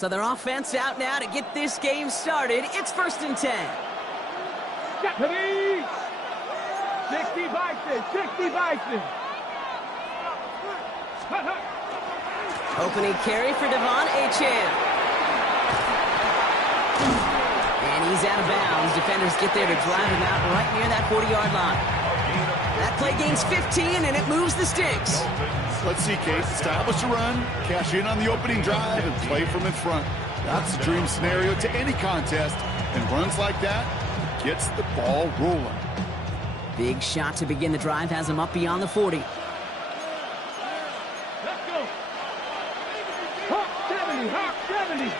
So their offense out now to get this game started. It's 1st and 10. 60 Bison, 60 Bison. Opening carry for Devon Achane. And he's out of bounds. Defenders get there to drive him out right near that 40-yard line. That play gains 15, and it moves the sticks. Let's see, Kate. Establish a run, cash in on the opening drive, and play from in front. That's the dream scenario to any contest, and runs like that gets the ball rolling. Big shot to begin the drive has him up beyond the 40. Let's go. Hawk 70, Hawk 70.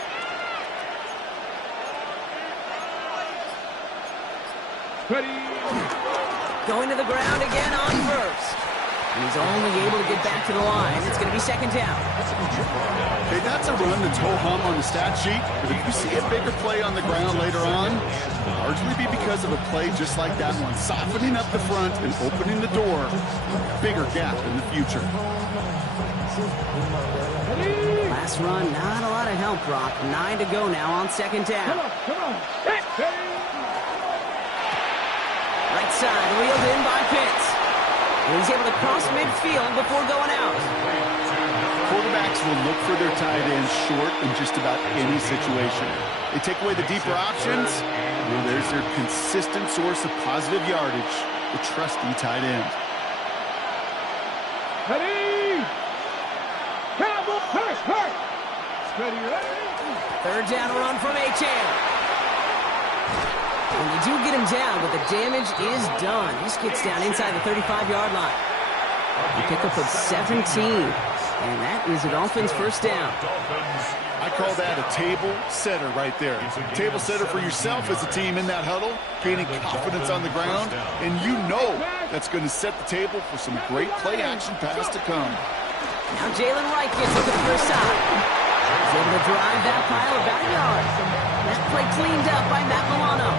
Ready. Going to the ground again on first. He's only able to get back to the line. It's going to be 2nd down. Hey, that's a run that's ho-hum on the stat sheet, but if you see a bigger play on the ground later on, it'll largely be because of a play just like that one, softening up the front and opening the door for a bigger gap in the future. Last run, not a lot of help, Brock. 9 to go now on 2nd down. Come on. Right side, wheeled in by Pitts. He's able to cross midfield before going out. Quarterbacks will look for their tight ends short in just about any situation. They take away the deeper options, well, there's their consistent source of positive yardage, the trusty tight end. Ready. Cowboy, hurt. Ready. 3rd down run from Achane. And they do get him down, but the damage is done. This gets down inside the 35-yard line. A pickup of 17. And that is a Dolphins 1st down. I call that a table setter right there. Table setter for yourself as a team in that huddle, gaining confidence on the ground, and you know that's going to set the table for some great play-action pass to come. Now Jalen Wright gets it to the first side. He's able to drive that pile about a yard. That play cleaned up by Matt Milano.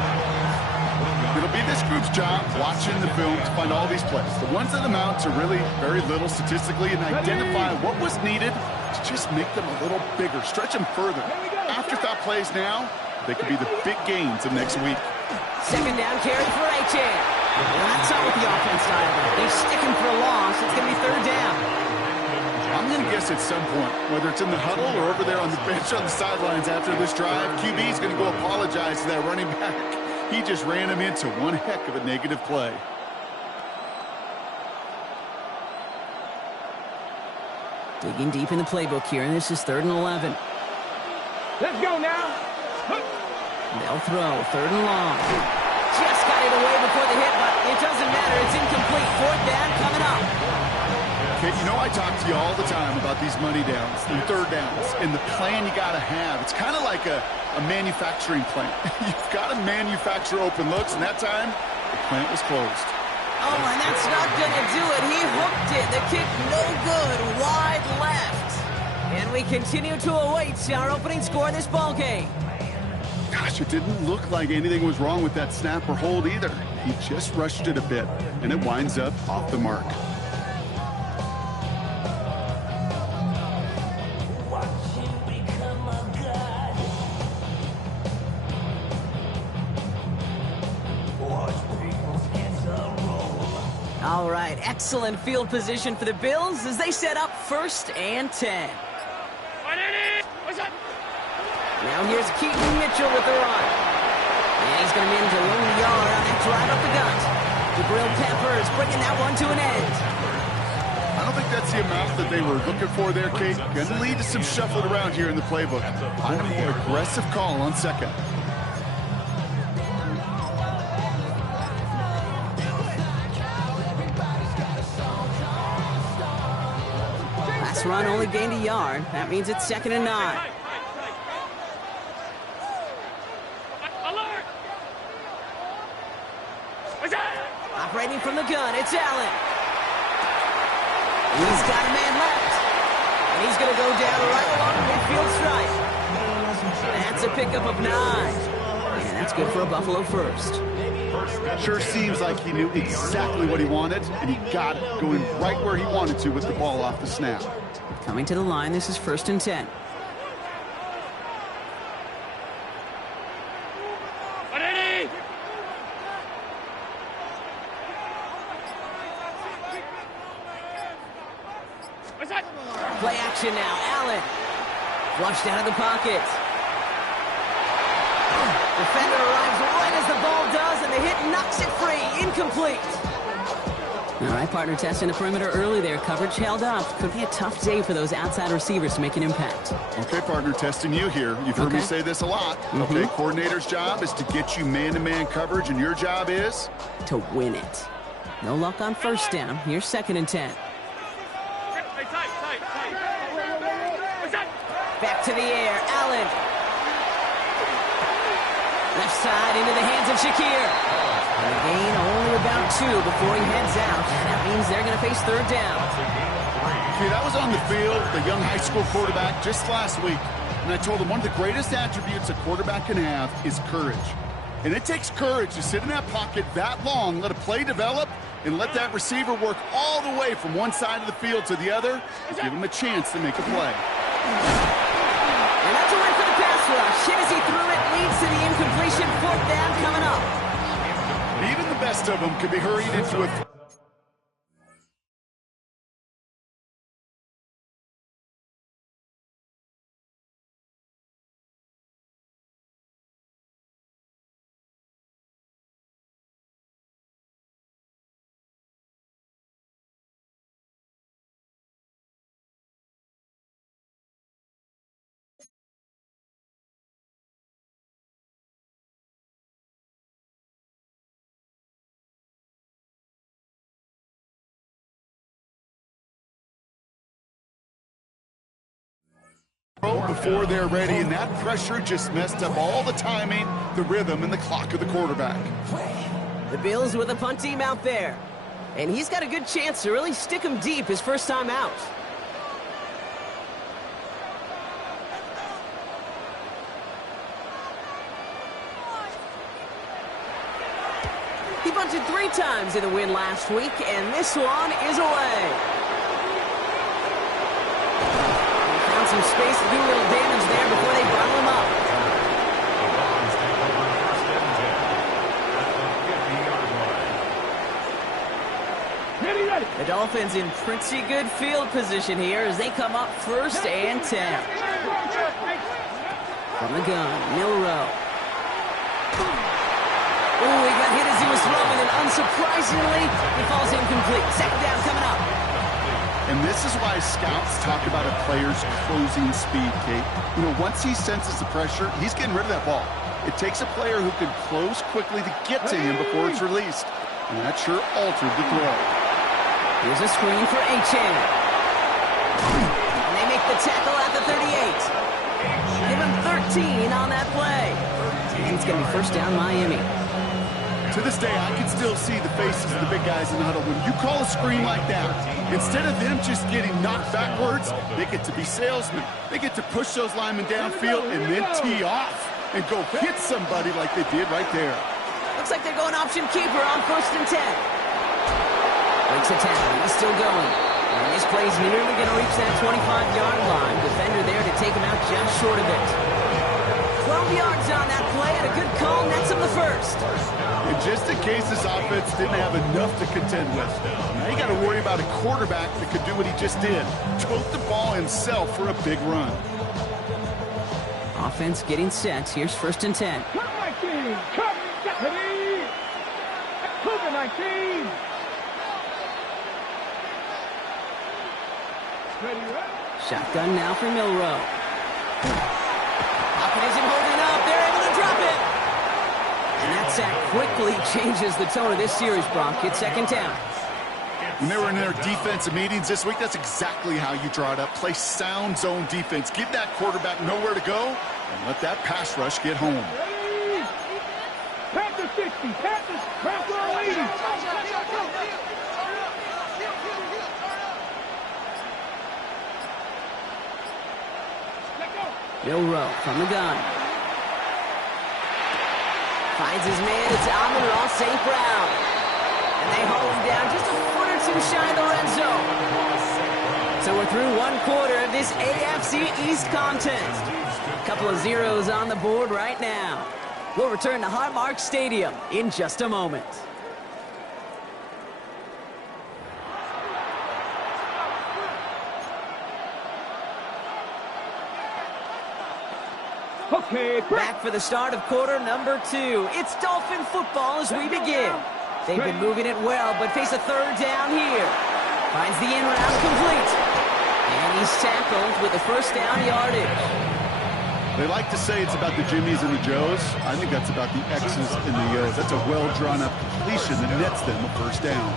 It'll be this group's job watching the film to find all these plays. The ones that amount to really very little statistically and identify what was needed to just make them a little bigger, stretch them further. Afterthought plays now, they could be the big gains of next week. 2nd down carry for Achane. Well, that's not what the offense started. They stick him for a loss. It's going to be 3rd down. I'm going to guess at some point, whether it's in the huddle or over there on the bench on the sidelines after this drive, QB is going to go apologize to that running back. He just ran him into one heck of a negative play. Digging deep in the playbook here, and this is 3rd and 11. Let's go now. They'll throw 3rd and long. Just got it away before the hit, but it doesn't matter. It's incomplete. 4th down coming up. Okay, you know I talk to you all the time about these money downs and 3rd downs and the plan you got to have. It's kind of like a manufacturing plant. You've got to manufacture open looks, and that time, the plant was closed. Oh, and that's not going to do it. He hooked it. The kick no good. Wide left. And we continue to await our opening score in this ball game. Gosh, it didn't look like anything was wrong with that snap or hold either. He just rushed it a bit, and it winds up off the mark. All right, excellent field position for the Bills as they set up 1st and 10. Now here's Keaton Mitchell with the run. And he's going to manage a long yard on that drive up the gut. Jabril Peppers bringing that one to an end. I don't think that's the amount that they were looking for there, Kate. Going to lead to some shuffling around here in the playbook. On a more aggressive call on 2nd. Last run only gained a yard. That means it's 2nd and 9. Operating from the gun, it's Allen. He's got a man left. And he's going to go down right along the midfield stripe. That's a pickup of 9. And that's good for a Buffalo first. Sure seems like he knew exactly what he wanted, and he got it, going right where he wanted to with the ball off the snap. Coming to the line, this is 1st and 10. Play action now. Allen. Flushed out of the pocket. Defender arrives right as the ball does, and the hit knocks it free. Incomplete. All right, partner, testing the perimeter early there. Coverage held up. Could be a tough day for those outside receivers to make an impact. Okay, partner, testing you here. You've heard me say this a lot. Okay, coordinator's job is to get you man-to-man coverage, and your job is? To win it. No luck on first down. Here's 2nd and 10. Back to the air. Allen. Left side into the hands of Shakir. And a gain only about 2 before he heads out. That means they're going to face 3rd down. Okay, that was on the field, the young high school quarterback, just last week. And I told him one of the greatest attributes a quarterback can have is courage. And it takes courage to sit in that pocket that long, let a play develop, and let that receiver work all the way from one side of the field to the other, and give him a chance to make a play. And that's a win for the pass rush. Hit as he threw it, leads to the incompletion. 4th down coming up. Even the best of them could be hurried into a... before they're ready, and that pressure just messed up all the timing, the rhythm, and the clock of the quarterback. The Bills with a punt team out there. And he's got a good chance to really stick him deep his first time out. He punted 3 times in the win last week, and this one is away. Some space to do a little damage there before they bottle him up. The Dolphins in pretty good field position here as they come up 1st and 10. From the gun, Milroe. Oh, he got hit as he was throwing, and unsurprisingly, he falls incomplete. 2nd down coming up. And this is why scouts talk about a player's closing speed, Kate. You know, once he senses the pressure, he's getting rid of that ball. It takes a player who can close quickly to get to him before it's released. And that sure altered the throw. Here's a screen for Achane. And they make the tackle at the 38. Give him 13 on that play. And it's going to be 1st down Miami. To this day, I can still see the faces of the big guys in the huddle. When you call a screen like that, instead of them just getting knocked backwards, they get to be salesmen. They get to push those linemen downfield and then tee off and go hit somebody like they did right there. Looks like they're going option keeper on 1st and 10. Breaks a tackle. He's still going. And this play's nearly going to reach that 25-yard line. Defender there to take him out just short of it. 12 yards on that play, and a good call nets him the 1st. And just in case this offense didn't have enough to contend with, now you got to worry about a quarterback that could do what he just did. Tote the ball himself for a big run. Offense getting set. Here's 1st and 10. Cut 19. Cut. Deputy. Cougar 19. Ready, right? Shotgun now for Milroe. Pocket isn't holding up. They're able to drop it. And that sack quickly changes the tone of this series, Bronk. It's 2nd down. When they were in their defensive meetings this week, that's exactly how you draw it up. Play sound zone defense. Give that quarterback nowhere to go, and let that pass rush get home. Ready. Panther 60. Panthers. Panthers leading. Milroe from the gun. Finds his man. It's Amon-Ra St. Brown. And they haul him down just a foot or 2 shy of the red zone. So we're through 1 quarter of this AFC East contest. A couple of zeros on the board right now. We'll return to Highmark Stadium in just a moment. Okay, Back for the start of quarter number 2. It's Dolphin football as we begin. They've been moving it well, but face a third down here. Finds the in route complete. And he's tackled with the first down yardage. They like to say it's about the Jimmies and the Joes. I think that's about the X's and the O's. That's a well-drawn-up completion that nets them a first down.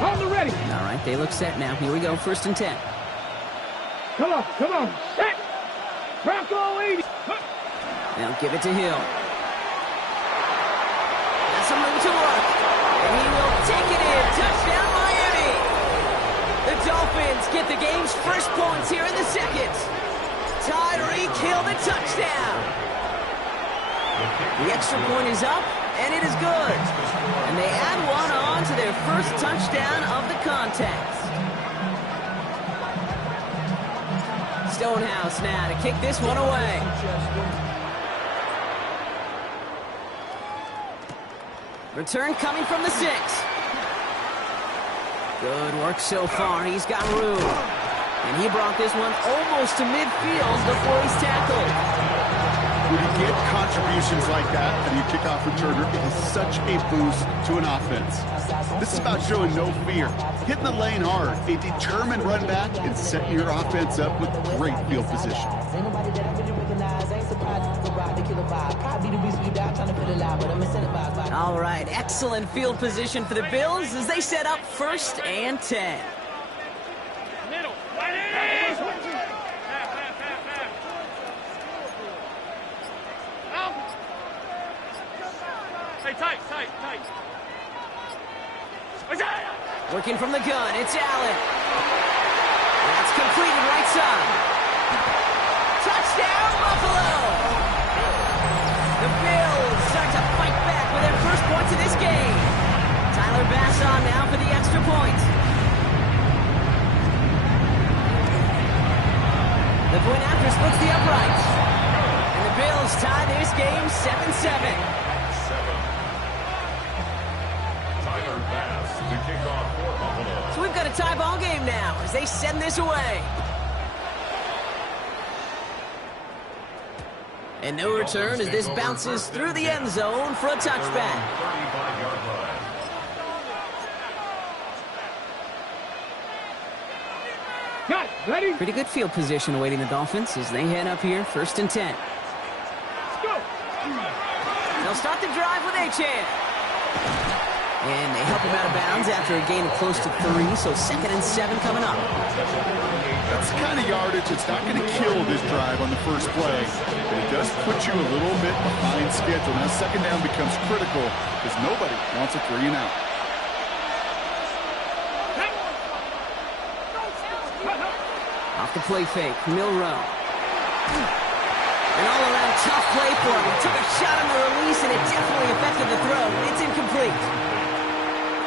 On the ready. All right, they look set now. Here we go, 1st and 10. Come on, set. Bronco lead. Now give it to Hill. Has some room to work. And he will take it in. Touchdown, Miami. The Dolphins get the game's first points here in the second. Tyreek Hill the touchdown. The extra point is up, and it is good. And they add one on to their first touchdown of the contest. Stonehouse now to kick this one away. Return coming from the 6. Good work so far. He's got room. And he brought this one almost to midfield before he's tackled. When you get contributions like that and you kickoff returner, it is such a boost to an offense. This is about showing no fear, hitting the lane hard, a determined run back, and setting your offense up with great field position. All right, excellent field position for the Bills as they set up 1st and 10. Middle. Tight. Working from the gun, it's Allen. That's completed right side. Touchdown, Buffalo! The Bills start to fight back with their first points of this game. Tyler Bass on now for the extra point. The point after splits the uprights. And the Bills tie this game 7-7. So we've got a tie ball game now as they send this away. And no return as this bounces through the end zone for a touchback. Got it. Ready? Pretty good field position awaiting the Dolphins as they head up here, 1st and 10. Let's go. They'll start the drive with Achane. And they help him out of bounds after a gain of close to 3, so 2nd and 7 coming up. That's the kind of yardage that's not going to kill this drive on the first play, but it does put you a little bit behind schedule. Now 2nd down becomes critical because nobody wants a 3 and out. Off the play fake, Milroe. An all-around tough play for him. He took a shot on the release, and it definitely affected the throw. It's incomplete.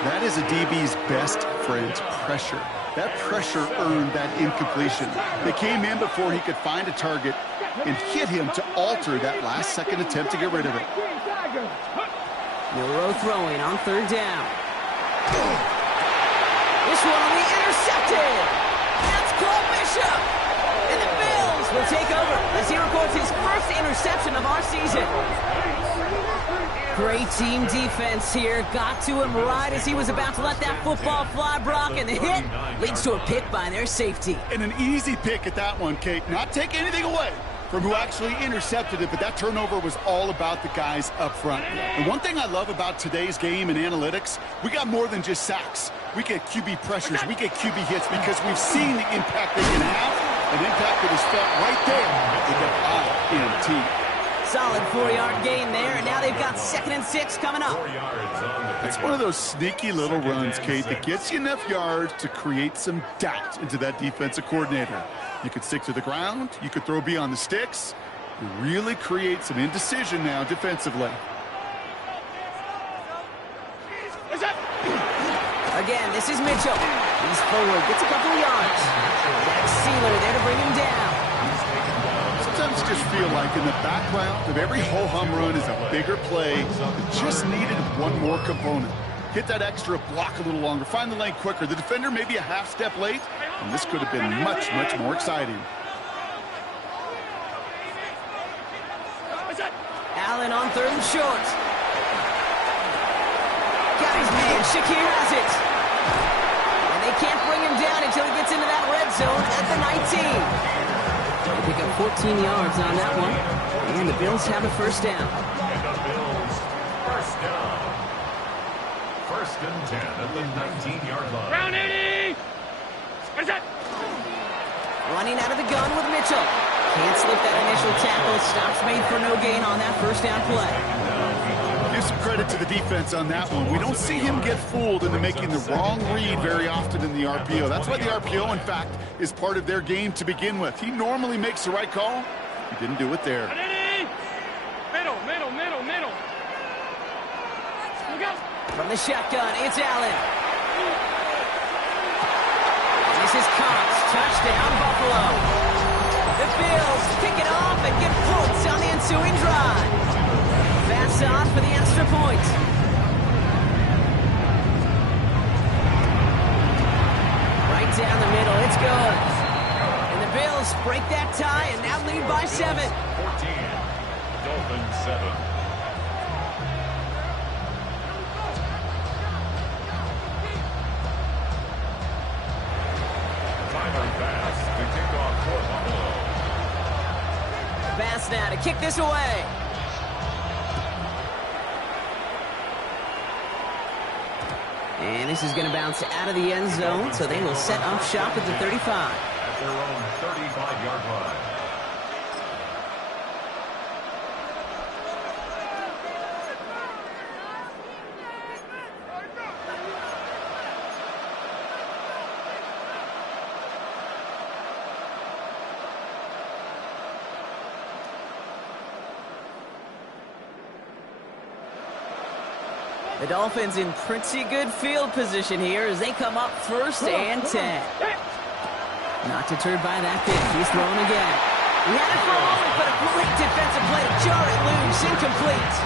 That is a DB's best friend, pressure. That pressure earned that incompletion. They came in before he could find a target and hit him to alter that last-second attempt to get rid of it. Milroe throwing on 3rd down. This one will be intercepted. That's Cole Bishop. And the Bills will take over as he records his first interception of our season. Great team defense here. Got to him right as he was about to let that football fly, Brock, and the hit leads to a pick by their safety. And an easy pick at that one, Kate. Not take anything away from who actually intercepted it, but that turnover was all about the guys up front. And one thing I love about today's game and analytics, we got more than just sacks. We get QB pressures, we get QB hits because we've seen the impact they can have, an impact that is felt right there with that INT. Solid 4-yard gain there, and now they've got 2nd and 6 coming up. It's one of those sneaky little runs, Kate, that gets you enough yards to create some doubt into that defensive coordinator. You could stick to the ground, you could throw beyond the sticks, you really create some indecision now defensively. Again, this is Mitchell. He's forward, gets a couple of yards. That's Sealer there to bring him down. Sometimes just feel like in the background of every ho-hum run is a bigger play that just needed one more component. Hit that extra block a little longer, find the lane quicker. The defender maybe a half step late, and this could have been much, much more exciting. Allen on 3rd and short. Got his man. Shakir has it. And they can't bring him down until he gets into that red zone at the 19. They pick up 14 yards on that one. And the Bills have a first down. And the Bills, first down. 1st and 10 at the 19-yard line. Round 80! What is that? Running out of the gun with Mitchell. Can't slip that initial tackle. Stops made for no gain on that first down play. Give some credit to the defense on that one. We don't see him get fooled into making the wrong read very often in the RPO. That's why the RPO, in fact, is part of their game to begin with. He normally makes the right call. He didn't do it there. Middle. Look out. From the shotgun, it's Allen. This is Cox. Touchdown, Buffalo. The Bills kick it off and get points on the ensuing drive. Pass off for the extra point. Right down the middle, it's good. And the Bills break that tie and now lead by 7. 14, Dolphins 7. Bass now to kick this away. And this is going to bounce out of the end zone, so they will set up shop at the 35. At their own 35-yard line. The Dolphins in pretty good field position here as they come up 1st and 10. Not deterred by that pitch. He's throwing again. He had it for a moment, but a great defensive play to jar it loose. Incomplete.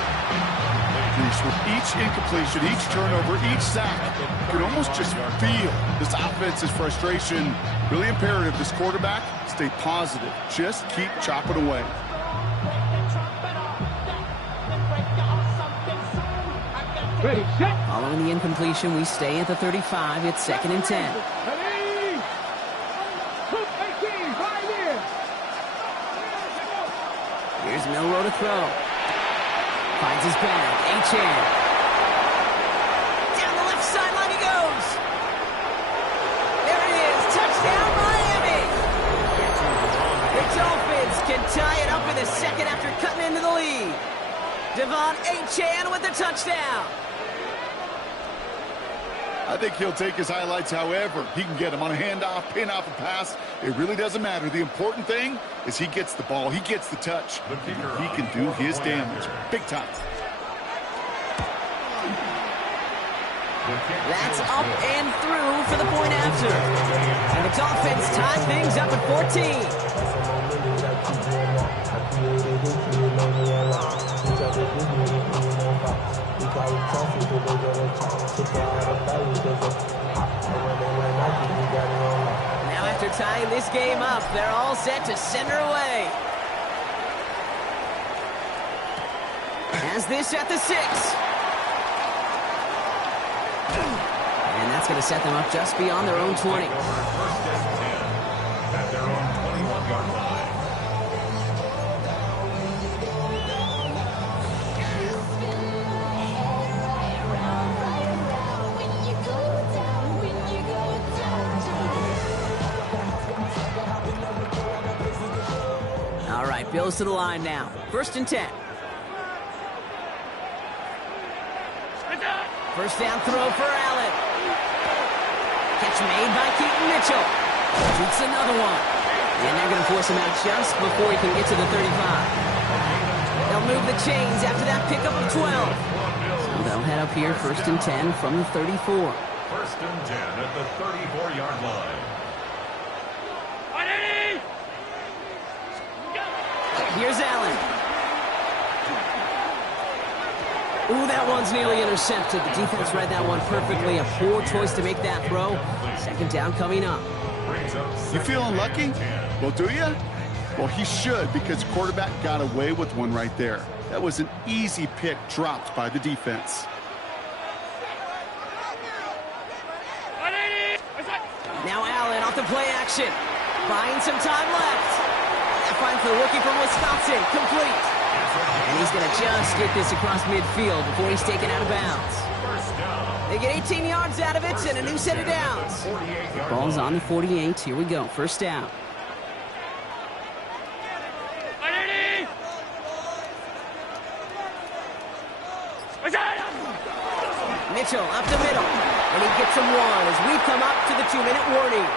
With each incompletion, each turnover, each sack, you can almost just feel this offense's frustration. Really imperative, this quarterback, stay positive. Just keep chopping away. Ready, set. Following the incompletion, we stay at the 35. It's 2nd and 10. Ready. Hook 18, 5 years. Here's Milroe to throw. Finds his back. Achane. Down the left sideline he goes. There it is. Touchdown, Miami. The Dolphins can tie it up in the 2nd after cutting into the lead. Devon Achane with the touchdown. I think he'll take his highlights however he can get them on a handoff, pin off a pass. It really doesn't matter. The important thing is he gets the ball. He gets the touch. He can do his damage. Big time. That's up and through for the point after. And the Dolphins tie things up at 14. Now after tying this game up, they're all set to send her away. Has this at the 6. And that's going to set them up just beyond their own 20. 1st and 10 at their own 21-yard line. All right, Bills to the line now. 1st and 10. First down throw for Allen. Catch made by Keaton Mitchell. Shoots another one. And they're going to force him out just before he can get to the 35. They'll move the chains after that pickup of 12. So they'll head up here 1st and 10 from the 34. 1st and 10 at the 34-yard line. Here's Allen. Ooh, that one's nearly intercepted. The defense read that one perfectly. A poor choice to make that throw. Second down coming up. You feeling lucky? Well, do you? Well, he should, because quarterback got away with one right there. That was an easy pick dropped by the defense. Now Allen off the play action. Buying some time left. That find for the rookie from Wisconsin. Complete. And he's going to just get this across midfield before he's taken out of bounds. They get 18 yards out of it and a new set of downs. Ball's on the 48. Here we go. First down. Mitchell up the middle. And he gets him one as we come up to the 2-minute warning.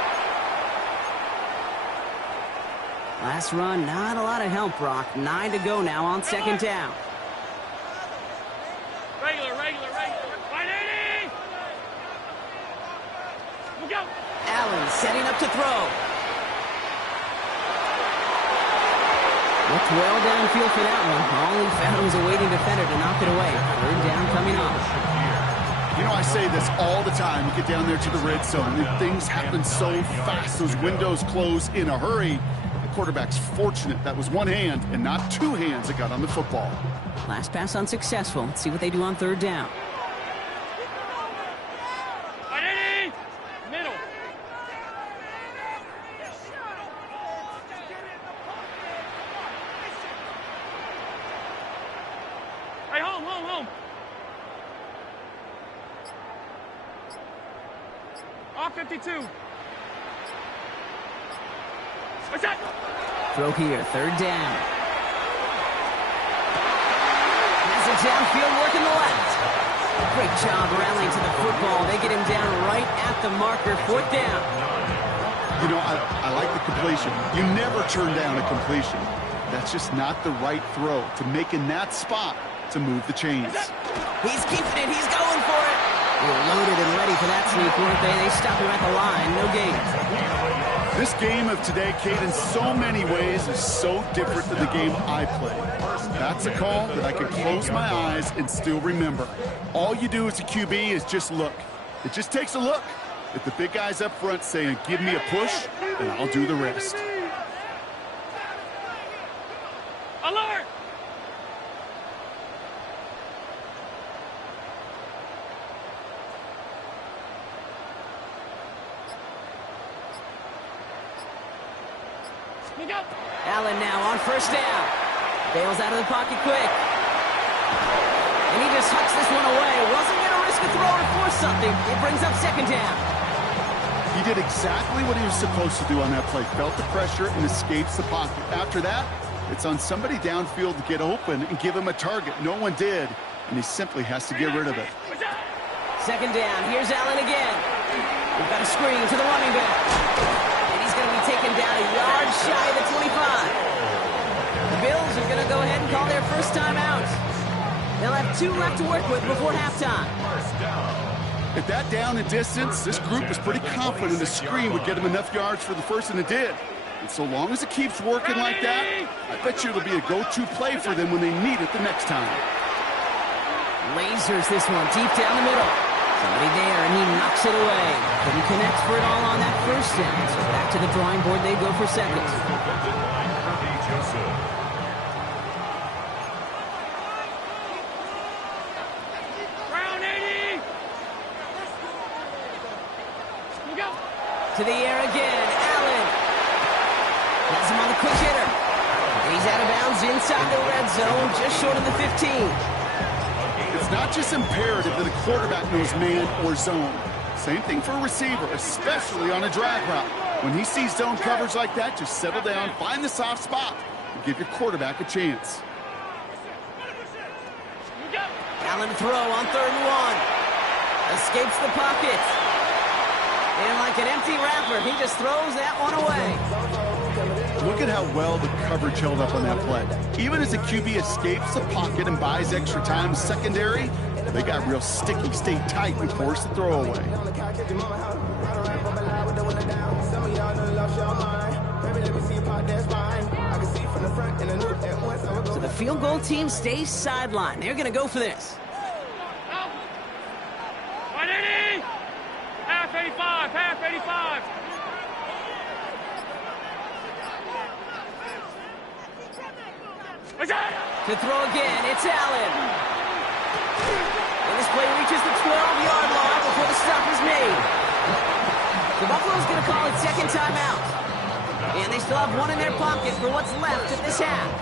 Last run, not a lot of help, Brock. 9 to go now on second down. Regular. 180! Look out! Allen setting up to throw. Looked well downfield for that one. All he found was a waiting defender to knock it away. Third down coming up. You know, I say this all the time. You get down there to the red zone, and things happen so fast. Those windows close in a hurry. The quarterback's fortunate that was one hand and not two hands that got on the football. Last pass unsuccessful. Let's see what they do on third down. 180! Middle. Hey, home. Off 52. What's that? Throw here, third down. Has it downfield, working the left. Great job rallying to the football. They get him down right at the marker, fourth down. You know, I like the completion. You never turn down a completion. That's just not the right throw to make in that spot to move the chains. He's keeping it. He's going for it. They were loaded and ready for that sweep, weren't they? They stopped him at the line. No gain. This game of today, Kate, in so many ways is so different than the game I played. That's a call that I can close my eyes and still remember. All you do as a QB is just look. It just takes a look. If the big guy's up front saying, give me a push, then I'll do the rest. Alert! Look out! Allen now on first down. Bails out of the pocket quick. And he just hucks this one away. Wasn't going to risk a throw or force something. It brings up second down. He did exactly what he was supposed to do on that play. Felt the pressure and escapes the pocket. After that, it's on somebody downfield to get open and give him a target. No one did, and he simply has to get rid of it. Second down. Here's Allen again. We've got a screen to the running back. And he's going to be taken down a yard shy of the 25. The Bills are going to go ahead and call their first time out. They'll have 2 left to work with before halftime. At that down and distance, this group was pretty confident the screen would get him enough yards for the first, and it did. And so long as it keeps working like that, I bet you it'll be a go-to play for them when they need it the next time. Lasers this one deep down the middle. Somebody there, and he knocks it away. Couldn't connect for it all on that first down. So back to the drawing board they go for second. Round 80! Look out! To the air again, Allen. Has him on the quick hitter. He's out of bounds inside the red zone, just short of the 15. It's not just imperative that a quarterback knows man or zone. Same thing for a receiver, especially on a drag route. When he sees zone coverage like that, just settle down, find the soft spot, and give your quarterback a chance. Allen throw on 3rd and 1. Escapes the pocket. And like an empty wrapper, he just throws that one away. Look at how well the coverage held up on that play. Even as the QB escapes the pocket and buys extra time secondary, they got real sticky, stayed tight, and forced the throw away. So the field goal team stays sidelined. They're going to go for this. To throw again, it's Allen. And this play reaches the 12-yard line before the stop is made. The Buffalo's going to call it second timeout. And they still have one in their pocket for what's left of this half.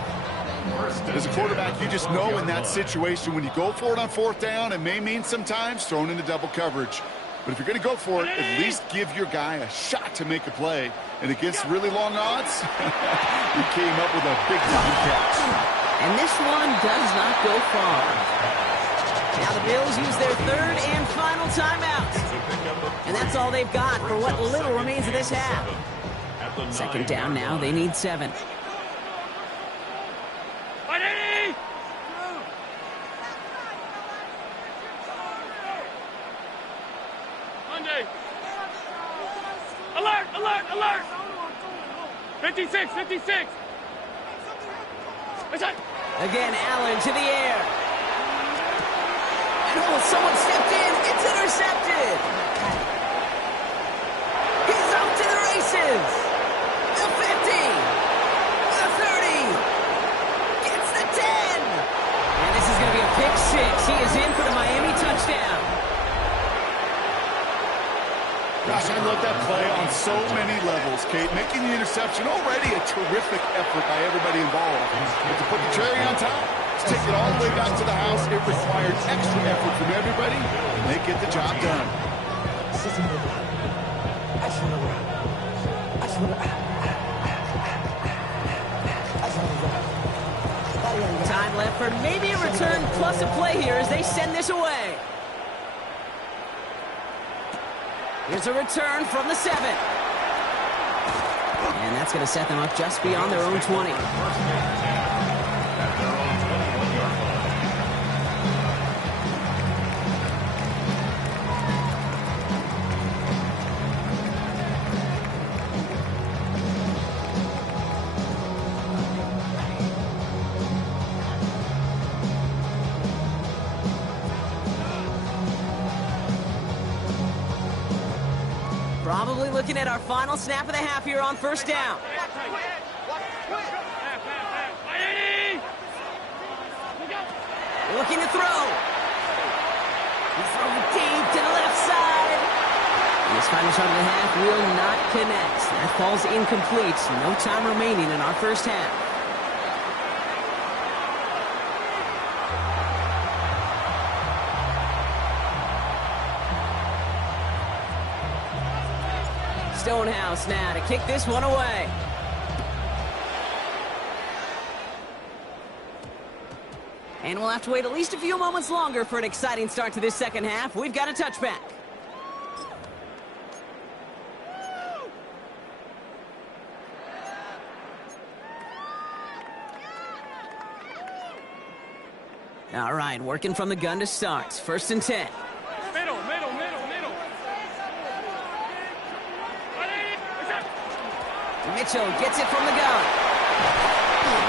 As a quarterback, you just know in that situation when you go for it on fourth down, it may mean sometimes thrown into double coverage. But if you're going to go for it, at least give your guy a shot to make a play. And against really long odds, he came up with a big-time catch. And this one does not go far. Now the Bills use their third and final timeout. And that's all they've got for what little remains of this half. Second down now, they need 7. Alert, alert, alert! 56, 56! Again, Allen to the air. And oh, someone stepped in. It's intercepted. He's off to the races. The 50. The 30. Gets the 10. And this is going to be a pick 6. He is in for the Miami touchdown. Gosh, I love that play on so many levels, Kate. Making the interception, already a terrific effort by everybody involved. But to put the cherry on top, to take it all the way back to the house, it required extra effort from everybody, and they get the job done. Time left for maybe a return plus a play here as they send this away. Here's a return from the 7. And that's going to set them up just beyond their own 20. Probably looking at our final snap of the half here on first down. Looking to throw. He's throwing deep to the left side. This final shot of the half will not connect. That falls incomplete. No time remaining in our first half. Stonehouse now to kick this one away. And we'll have to wait at least a few moments longer for an exciting start to this second half. We've got a touchback. All right, working from the gun to start. First and 10. Middle. Mitchell gets it from the gun.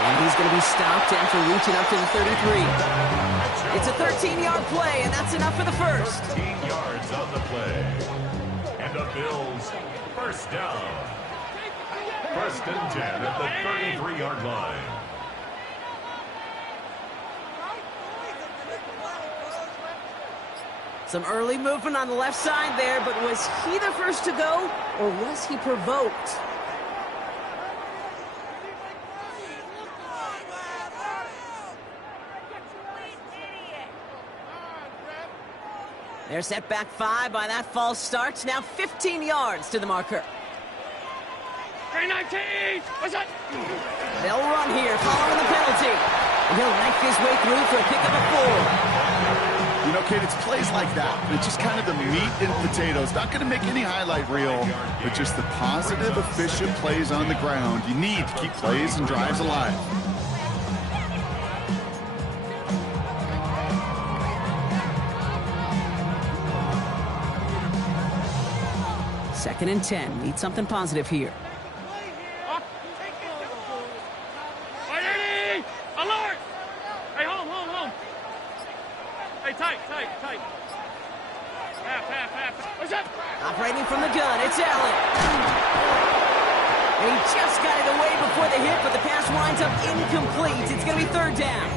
And he's going to be stopped after reaching up to the 33. It's a 13-yard play, and that's enough for the first. 13 yards on the play. And the Bills, first down. First and 10 at the 33-yard line. Some early movement on the left side there, but was he the first to go, or was he provoked? They're set back 5 by that false start. Now 15 yards to the marker. 319! What's that? They'll run here following the penalty. And he'll knife his way through for a pickup of 4. You know, Kate, it's plays like that. It's just kind of the meat and potatoes. Not going to make any highlight reel, but just the positive, efficient plays on the ground. You need to keep plays and drives alive. Second and 10. Need something positive here. Alert! Hey, home. Hey, tight. Half. What's up? Operating from the gun, it's Allen. And he just got it away before the hit, but the pass winds up incomplete. It's going to be third down.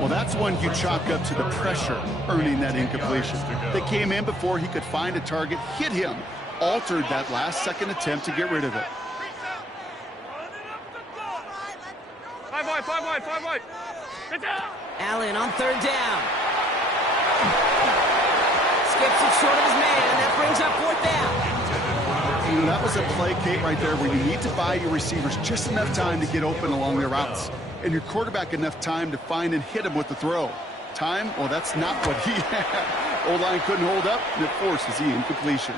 Well, that's one you chalk up to the pressure earning that incompletion. They came in before he could find a target, hit him, altered that last-second attempt to get rid of it. 5 wide, 5 wide, 5 wide. Get down. Allen on third down. Skips it short of his man, and that brings up fourth down. You know, that was a play, Kate, right there, where you need to buy your receivers just enough time to get open along their routes, and your quarterback enough time to find and hit him with the throw. Time, well, that's not what he had. O-line couldn't hold up, and it forces the incompletion.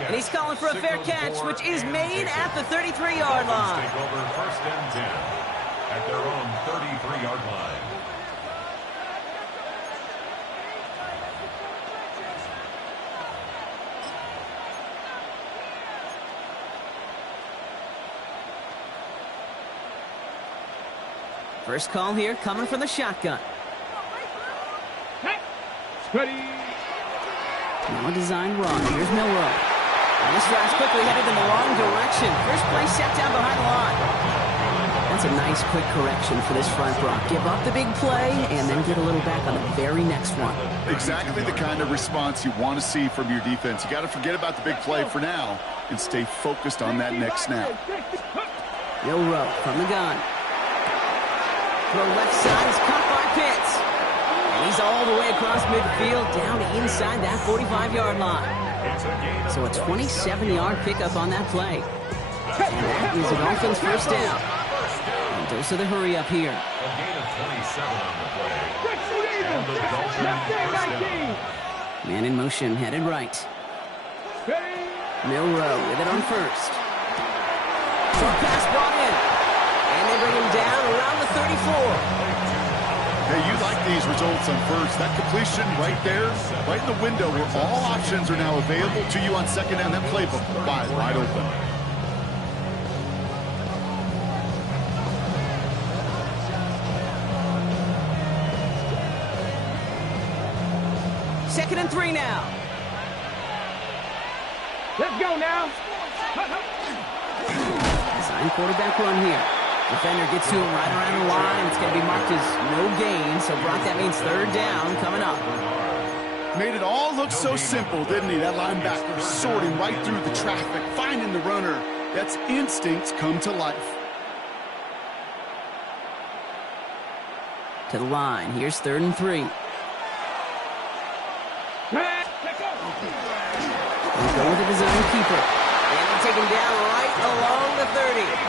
And he's calling for a fair catch, which is made at the 33-yard line. Take over first and 10 at their own 33-yard line. First call here coming from the shotgun. Ready. Now a design run. Here's Milroe. And this drive's quickly headed in the wrong direction. First play set down behind the line. That's a nice quick correction for this front row. Give up the big play and then get a little back on the very next one. Exactly the kind of response you want to see from your defense. You got to forget about the big play for now and stay focused on that next snap. Milroe from the gun. Throw left side is caught by Pitts. And he's all the way across midfield down inside that 45-yard line. So a 27-yard pickup on that play. And that is the Dolphins' first down. And dose of the hurry up here. A gain of 27 on the play. And the Dolphins first down. Man in motion, headed right. Milroe with it on first. Short pass brought in. And they bring him down around the 34. Hey, you like these results on first. That completion right there, right in the window where all options are now available to you on second down. That playbook wide open. Second and 3 now. Let's go now. Design quarterback run here. Defender gets to him right around the line. It's going to be marked as no gain. So, Brock, that means third down coming up. Made it all look so simple, didn't he? That linebacker sorting right through the traffic, finding the runner. That's instincts come to life. To the line. Here's third and 3. He's going with the design keeper. And they take him down right along the 30.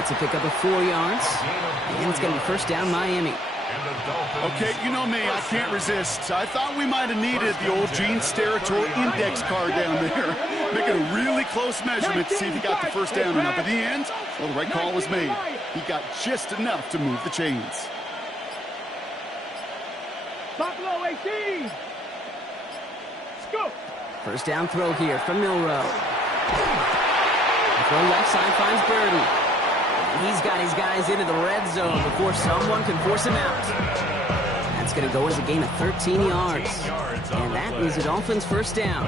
It's a pickup of 4 yards. And it's going to be first down Miami. Okay, you know me, I can't resist. I thought we might have needed the old Gene Steratore index card down there. Making a really close measurement to see if he got the first down or not. But in the end, well, the right call was made. He got just enough to move the chains. Buffalo 18. Let's go. First down throw here from Milroe. The throw left side finds Burden. And he's got his guys into the red zone before someone can force him out. That's going to go as a gain of 13 yards. And that is the Dolphins' first down.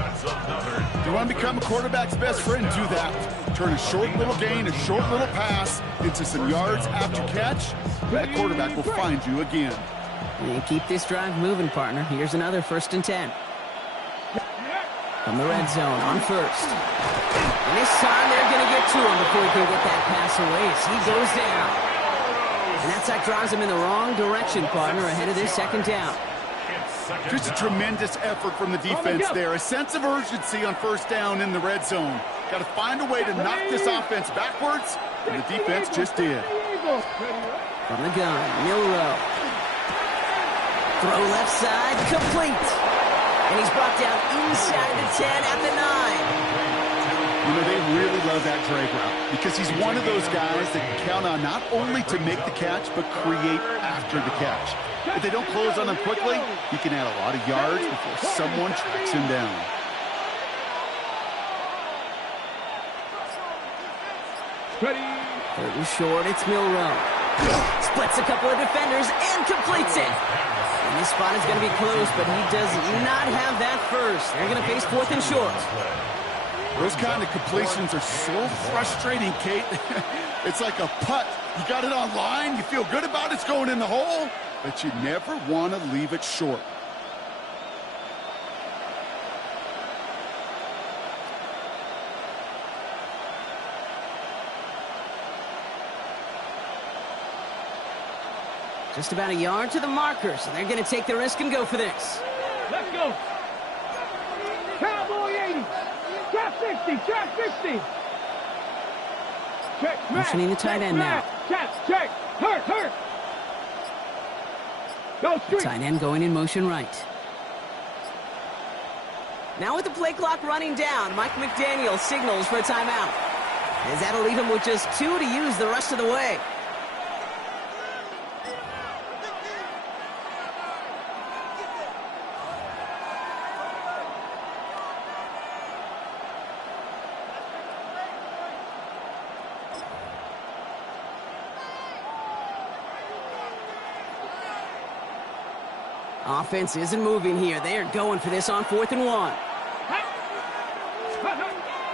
You want to become a quarterback's best friend? Do that. Turn a short little gain, a short little pass into some yards after catch. That quarterback will find you again. And keep this drive moving, partner. Here's another first and 10. From the red zone on first. And this time they're going to get to him before he can get that pass away as he goes down. And that sack drives him in the wrong direction, partner, ahead of this second down. Just a tremendous effort from the defense there. A sense of urgency on first down in the red zone. Got to find a way to knock this offense backwards, and the defense just did. From the gun, Milroe. Throw left side, complete. And he's brought down inside the 10 at the 9. You know, they really love that drag route because he's one of those guys that can count on not only to make the catch, but create after the catch. If they don't close on him quickly, he can add a lot of yards before someone tracks him down. Ready. Third and short, it's Milroe. Splits a couple of defenders and completes it. And this spot is going to be close, but he does not have that first. They're going to face fourth and short. Those kind of completions are so frustrating, Kate. It's like a putt. You got it on line, you feel good about it, it's going in the hole, but you never want to leave it short. Just about a yard to the marker, so they're going to take the risk and go for this. Let's go. Cowboy 80. Trap 60. Trap 60. Check. Motioning the tight end now. Check. Hurt. Go straight. Tight end going in motion right. Now with the play clock running down, Mike McDaniel signals for a timeout. As that'll leave him with just 2 to use the rest of the way. Offense isn't moving here. They are going for this on 4th and 1.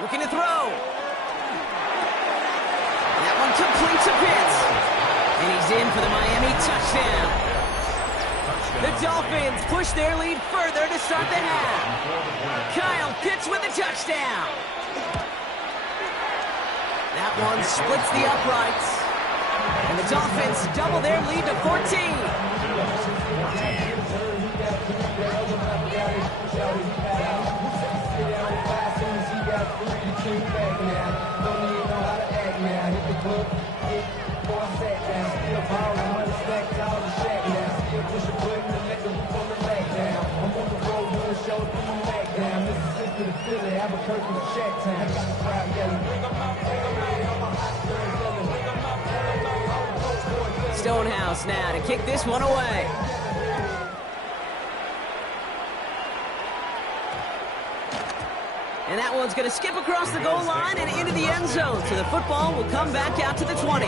Looking to throw. That one completes a Pitts. And he's in for the Miami touchdown. The Dolphins push their lead further to start the half. Kyle Pitts with a touchdown. That one splits the uprights. And the Dolphins double their lead to 14. Stonehouse now to kick this one away. And that one's going to skip across the goal line and into the end zone. So the football will come back out to the 20.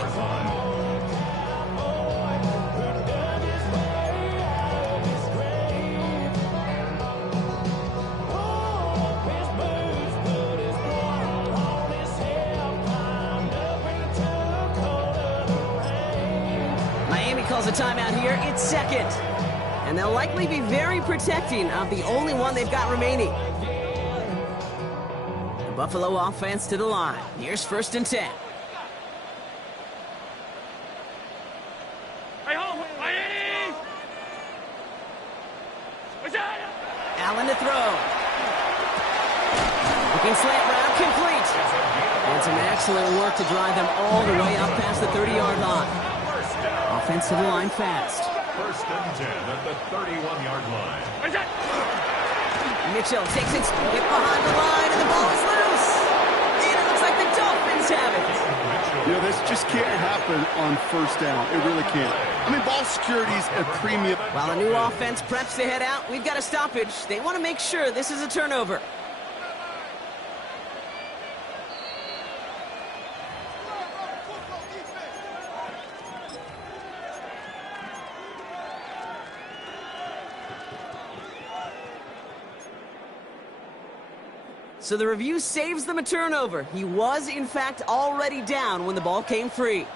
Miami calls a timeout here. It's second. And they'll likely be very protecting of the only one they've got remaining. Buffalo offense to the line. Here's 1st and 10. Allen to throw. Looking slant route, complete. And some excellent work to drive them all the way up past the 30-yard line. Offense to the line fast. 1st and 10 at the 31-yard line. Mitchell takes it straight behind the line, and the ball is loose. And it looks like the Dolphins have it. You know, this just can't happen on 1st down. It really can't. I mean, ball security's a premium. While the new offense preps to head out, we've got a stoppage. They want to make sure this is a turnover. So the review saves them a turnover. He was, in fact, already down when the ball came free.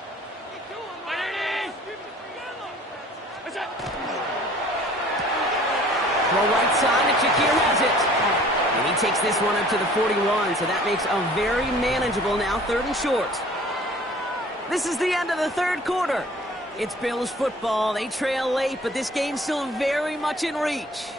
Throw right side, and Shakir has it. And he takes this one up to the 41, so that makes a very manageable now 3rd and short. This is the end of the 3rd quarter. It's Bills football. They trail late, but this game's still very much in reach.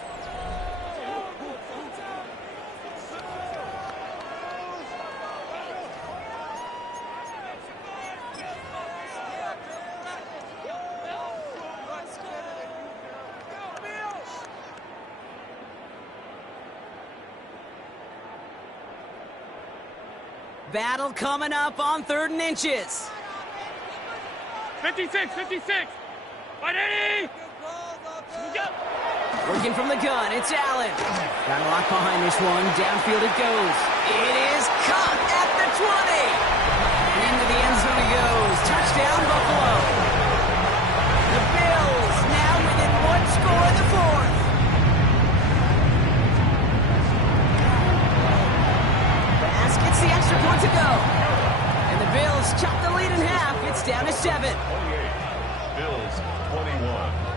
Battle coming up on 3rd and inches. 56. Working from the gun, it's Allen. Got a lock behind this one. Downfield it goes. It is caught at the 20. And into the end zone it goes. Touchdown, Buffalo. The Bills now within 1 score in the 4th. to go. And the Bills chop the lead in half. It's down to 7. 28. Bills 21.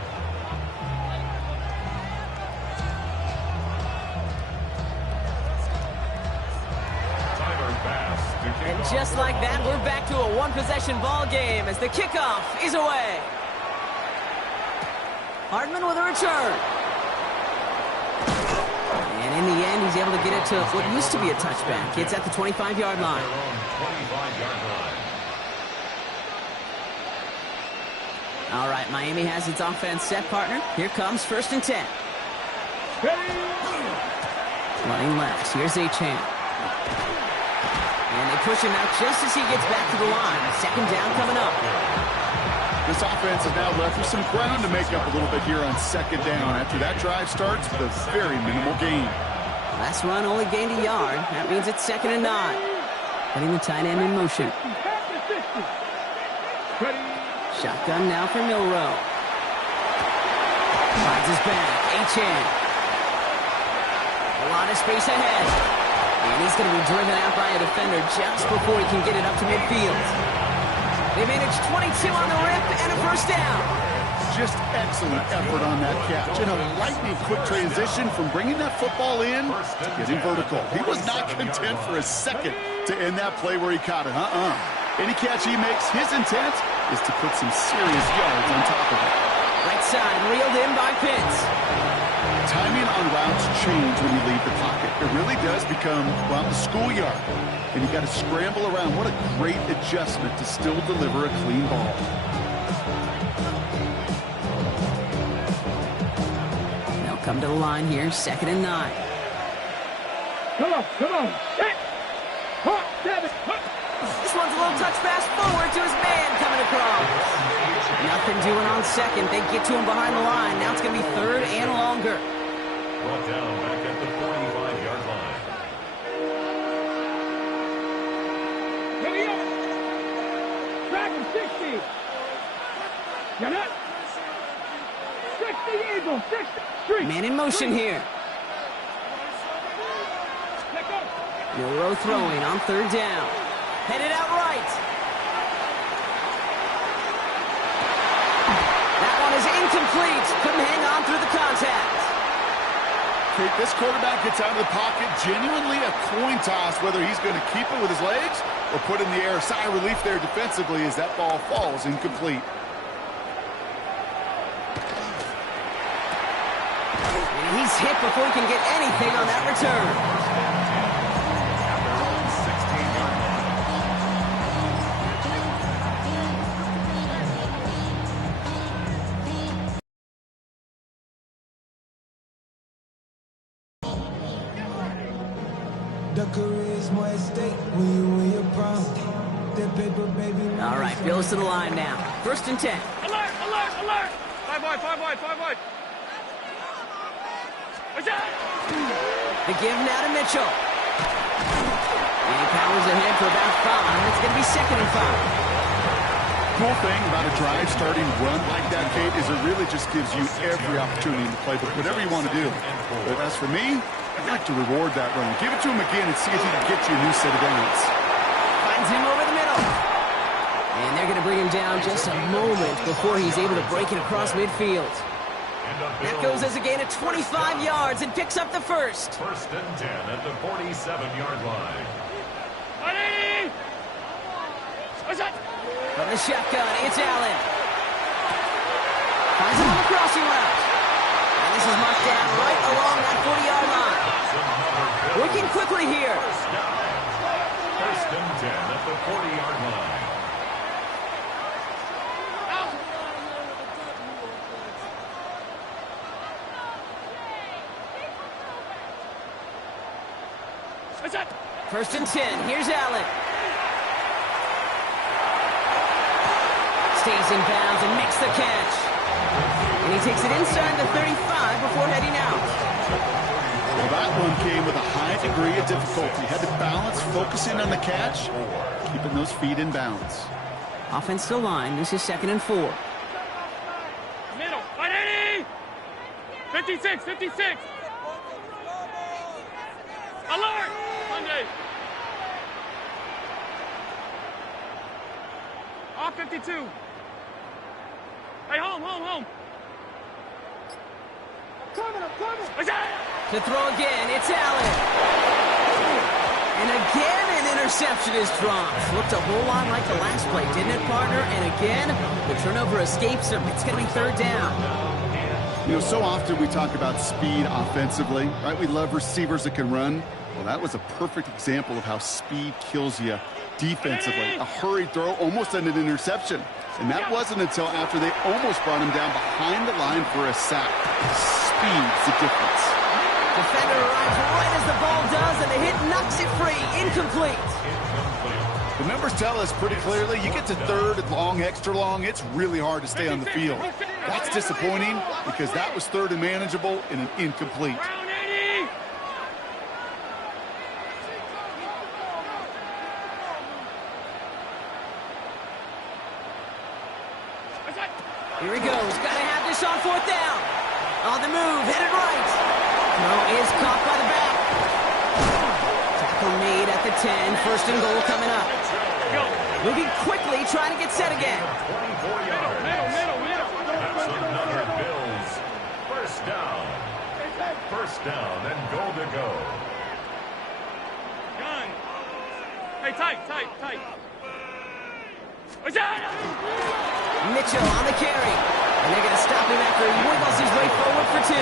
And just like that, we're back to a one-possession ball game as the kickoff is away. Hardman with a return. And in the end, he's able to get it to what used to be a touchback. It's at the 25-yard line. All right, Miami has its offense set, partner. Here comes 1st and 10. Running left. Here's Achane. And they push him out just as he gets back to the line. 2nd down coming up. This offense is now left with some ground to make up a little bit here on 2nd down. After that drive starts with a very minimal gain. Last run only gained a yard. That means it's 2nd and 9. Putting the tight end in motion. Shotgun now for Milroe. Finds his back. Achane. A lot of space ahead. And he's going to be driven out by a defender just before he can get it up to midfield. They managed 22 on the rip and a 1st down. Just excellent effort on that catch. And a lightning quick transition from bringing that football in to getting vertical. He was not content for a second to end that play where he caught it. Any catch he makes, his intent is to put some serious yards on top of it. Right side, reeled in by Pitts. Timing on routes change when you leave the pocket. It really does become, well, the schoolyard. And you got to scramble around. What a great adjustment to still deliver a clean ball. They'll come to the line here, 2nd and 9. Come on. 6. 7. This one's a little touch pass forward to his man coming across. Nothing doing on 2nd. They get to him behind the line. Now it's going to be 3rd and longer. Brought down back at the 45-yard line. Here we are. Track him, 60. Get up. 60 Eagles. 60. Street. Man in motion here. Let go. Milroe throwing on 3rd down. Headed out right. That one is incomplete. Couldn't hang on through the contact. This quarterback gets out of the pocket, genuinely a coin toss whether he's going to keep it with his legs or put in the air. Sigh of relief there defensively as that ball falls incomplete. And he's hit before he can get anything on that return. All right, Bills to the line now. 1st and 10. Alert. 5 wide. The give now to Mitchell. And he powers ahead for about 5. It's going to be 2nd and 5. Cool thing about a drive starting run like that, Kate, is it really just gives you every opportunity to play whatever you want to do. But as for me, I'd like to reward that run. Give it to him again and see if he can get you a new set of downs. Finds him over the middle. And they're going to bring him down just a moment before he's able to break it across midfield. That goes as a gain of 25 yards and picks up the 1st. 1st and 10 at the 47-yard line. Ready? What's that? From the shotgun, it's Allen. Finds him on the crossing route. And this is marked down right along that 40-yard line. Working quickly here. 1st and 10 at the 40-yard line. What's that? 1st and 10. Here's Allen. Stays in bounds and makes the catch. And he takes it inside the 35 before heading out. Well, that one came with a high degree of difficulty. Had to balance, focusing on the catch, keeping those feet in bounds. Offense to line. This is 2nd and 4. Middle. 180. 56. Alert. Monday. Stop 52. Hey, home. To throw again, it's Allen. And again, an interception is dropped. Looked a whole lot like the last play, didn't it, partner? And again, the turnover escapes him. It's going to be third down. You know, so often we talk about speed offensively, right? We love receivers that can run. Well, that was a perfect example of how speed kills you defensively. A hurried throw almost ended an interception. And that wasn't until after they almost brought him down behind the line for a sack. Speed's the difference. Defender arrives right as the ball does, and the hit knocks it free. Incomplete. The numbers tell us pretty clearly, you get to third and long, extra long, it's really hard to stay on the field. That's disappointing because that was third and manageable and an incomplete. Here he goes. Got to have this on fourth down. On the move, headed right. Throw is caught by the back. Tackle made at the 10. First and goal coming up. Moving quickly, trying to get set again. 24 yards. That's another Bills. First down. First down and goal to go. Gun. Hey, tight. Mitchell on the carry. And they're going to stop him after he wiggles his way forward for 2.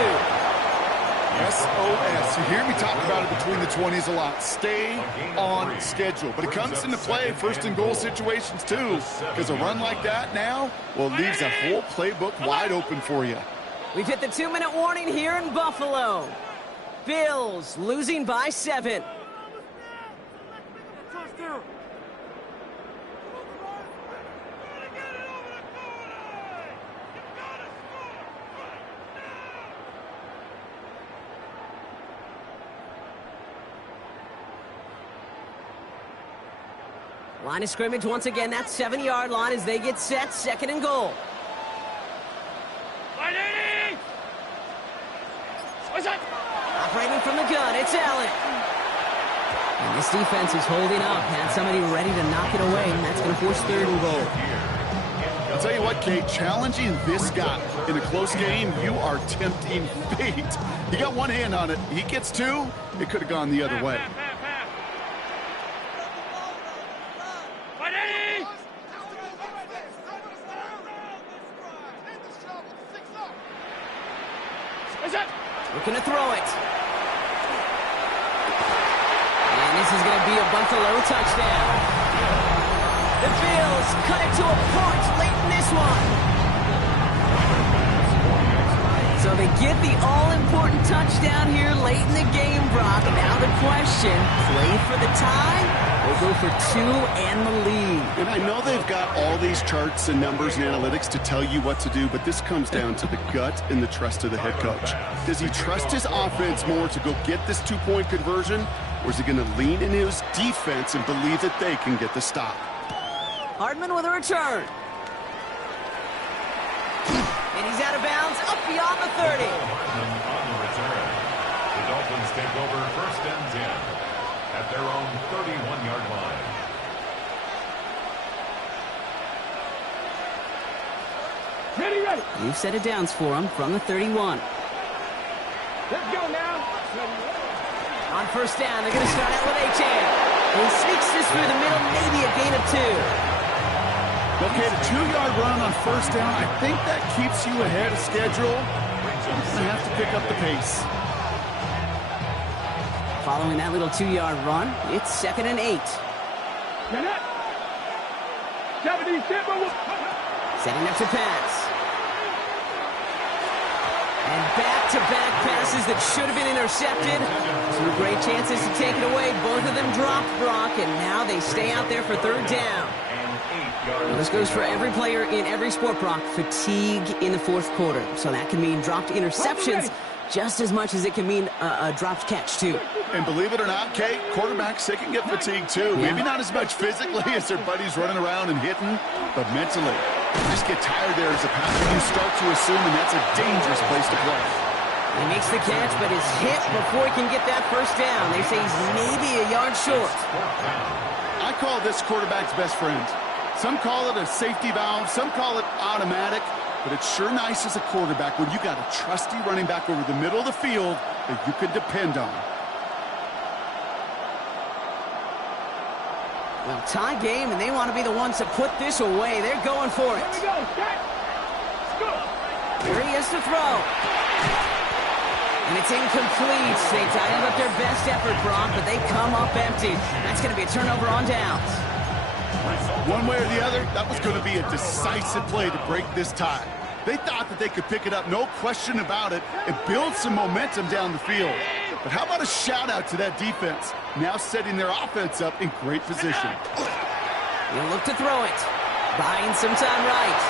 SOS. You hear me talk about it between the 20s a lot. Stay on schedule. But it comes into play first and goal situations too. Because a run like that now, well, leaves that whole playbook wide open for you. We've hit the 2-minute warning here in Buffalo. Bills losing by 7. Line of scrimmage once again, that 7-yard line as they get set, second and goal. Operating from the gun, it's Allen. And this defense is holding up, had somebody ready to knock it away, and that's going to force third and goal. I'll tell you what, Kate, challenging this guy in a close game, you are tempting fate. He got one hand on it. He gets 2, it could have gone the other way. Looking to throw it. And this is going to be a Buffalo touchdown. The Bills cut it to a point late in this one. So they get the all-important touchdown here late in the game, Brock. Now the question, play for the tie or go for 2 and the lead? And I know they've got all these charts and numbers and analytics to tell you what to do, but this comes down to the gut and the trust of the head coach. Does he trust his offense more to go get this 2-point conversion, or is he going to lean in his defense and believe that they can get the stop? Hardman with a return. And he's out of bounds, up beyond the 30. On the return. The Dolphins take over first and 10 at their own 31-yard line. Ready. New set of downs for him from the 31. Let's go now. On first down, they're going to start out with Achane. He sneaks this through the middle, maybe a gain of 2. Okay, the 2-yard run on first down, I think that keeps you ahead of schedule. You're going to have to pick up the pace. Following that little 2-yard run, it's 2nd and 8. Setting up to pass. And back-to-back passes that should have been intercepted. 2 great chances to take it away. Both of them dropped, Brock, and now they stay out there for third down. This goes for every player in every sport, Brock. Fatigue in the fourth quarter. So that can mean dropped interceptions just as much as it can mean a dropped catch, too. And believe it or not, Kate, quarterbacks, they can get fatigued, too. Yeah. Maybe not as much physically as their buddies running around and hitting, but mentally. You just get tired there as a passer. You start to assume, and that's a dangerous place to play. He makes the catch, but is hit before he can get that first down. They say he's maybe a yard short. I call this quarterback's best friend. Some call it a safety valve, some call it automatic, but it's sure nice as a quarterback when you got a trusty running back over the middle of the field that you could depend on. Well, tie game, and they want to be the ones to put this away. They're going for it. Here we go. Go. Here he is to throw. And it's incomplete. They tied up their best effort, Brock, but they come up empty. That's going to be a turnover on downs. One way or the other, that was going to be a decisive play to break this tie. They thought that they could pick it up, no question about it, and build some momentum down the field. But how about a shout-out to that defense, now setting their offense up in great position. He'll look to throw it. Buying some time right.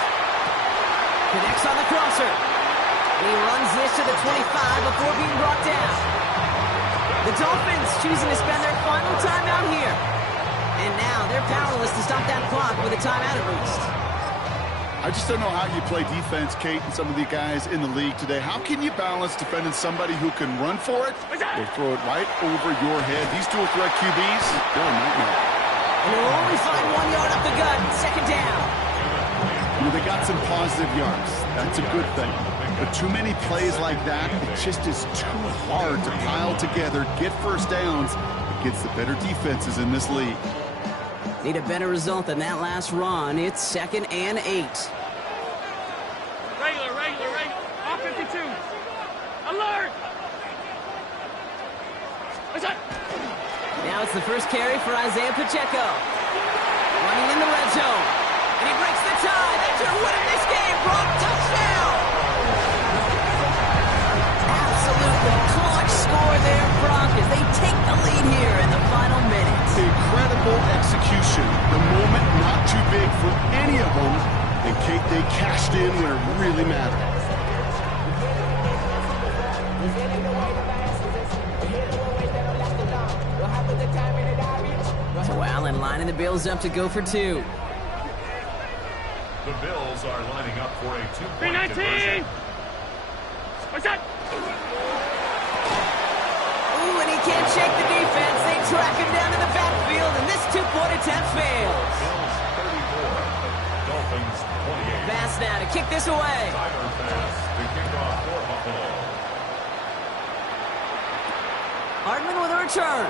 Connects on the crosser. And he runs this to the 25 before being brought down. The Dolphins choosing to spend their final timeout here. And now they're powerless to stop that clock with a timeout at least. I just don't know how you play defense, Kate, and some of the guys in the league today. How can you balance defending somebody who can run for it or throw it right over your head? These dual-threat QBs, they're a nightmare. And they'll only find 1 yard up the gut, second down. You know, they got some positive yards. That's a good thing. But too many plays like that, it just is too hard to pile together, get first downs against the better defenses in this league. Need a better result than that last run. It's 2nd and 8. Regular. All 52. Alert! What's up? Now it's the first carry for Isaiah Pacheco. Running in the red zone. And he breaks the tie. They should win this game. Brock, touchdown! Absolutely clutch score there, Brock, as they take the lead here in the final minutes. Incredible execution. The moment not too big for any of them. And Kate, they cashed in when it really mattered. So Allen lining the Bills up to go for 2. The Bills are lining up for a 2-point 319! conversion. What's that? Ooh, and he can't shake the defense. They track him down to the backfield, and this 2-point attempt fails. Bills 34, Dolphins 28. Pass now to kick this away. Tyler Bass to kick off for Buffalo. Hardman with a return.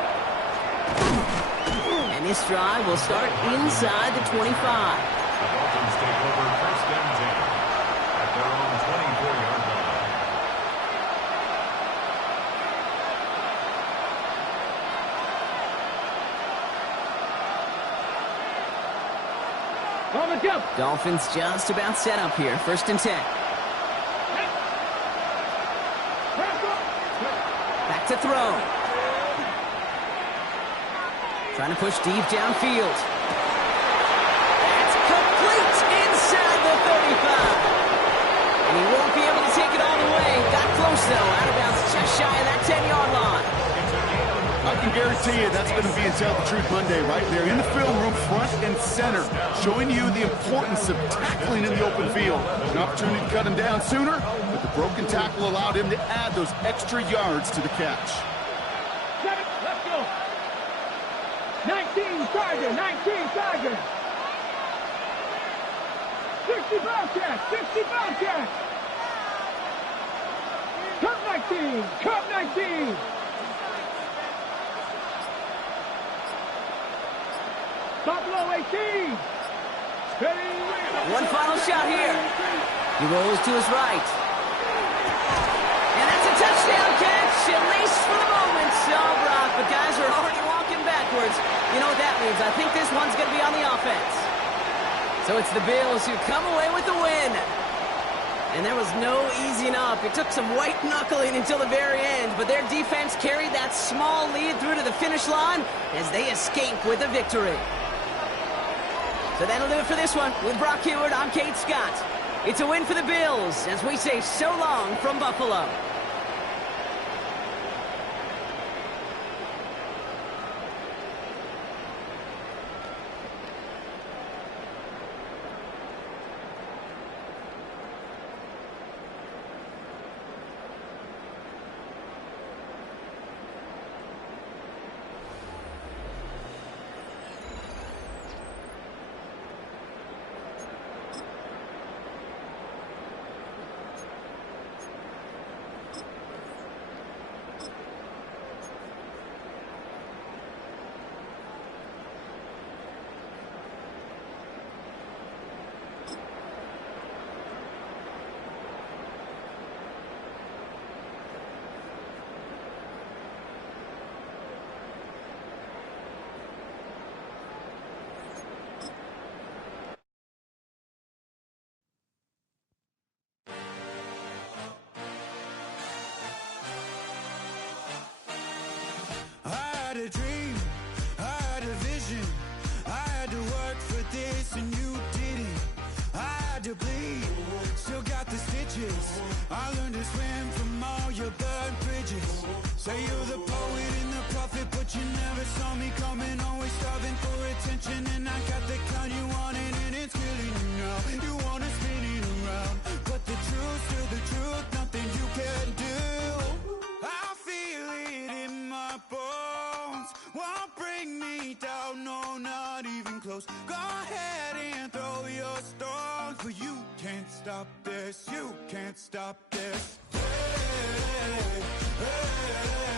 And this drive will start inside the 25. The Dolphins take over 1st and 10 at their own 24-yard line. Dolphins just about set up here. 1st and 10. Back to throw. Trying to push deep downfield. That's complete inside the 35. And he won't be able to take it all the way. Got close, though. Out of bounds just shy of that 10-yard line. I can guarantee you that's going to be in Tell the Truth Monday right there in the film room, front and center, showing you the importance of tackling in the open field. An opportunity to cut him down sooner, but the broken tackle allowed him to add those extra yards to the catch. Let's go. 19 Tiger. 60 Bobcats. Cup 19. Buffalo 18. One final shot here. He rolls to his right. And that's a touchdown catch, at least for the moment. So, Brock, but guys are already walking backwards. You know what that means? I think this one's going to be on the offense. So it's the Bills who come away with the win. And there was no easing up. It took some white knuckling until the very end, but their defense carried that small lead through to the finish line as they escape with a victory. So that'll do it for this one. With Brock Huard, I'm Kate Scott. It's a win for the Bills as we say so long from Buffalo. Say you're the poet and the prophet, but you never saw me coming. Always starving for attention, and I got the kind you wanted, and it's killing you now. You wanna spin it around, but the truth's still the truth. Nothing you can do. I feel it in my bones. Won't bring me down, no, not even close. Go ahead and throw your stones, but you can't stop this. You can't stop this. Hey, hey, hey.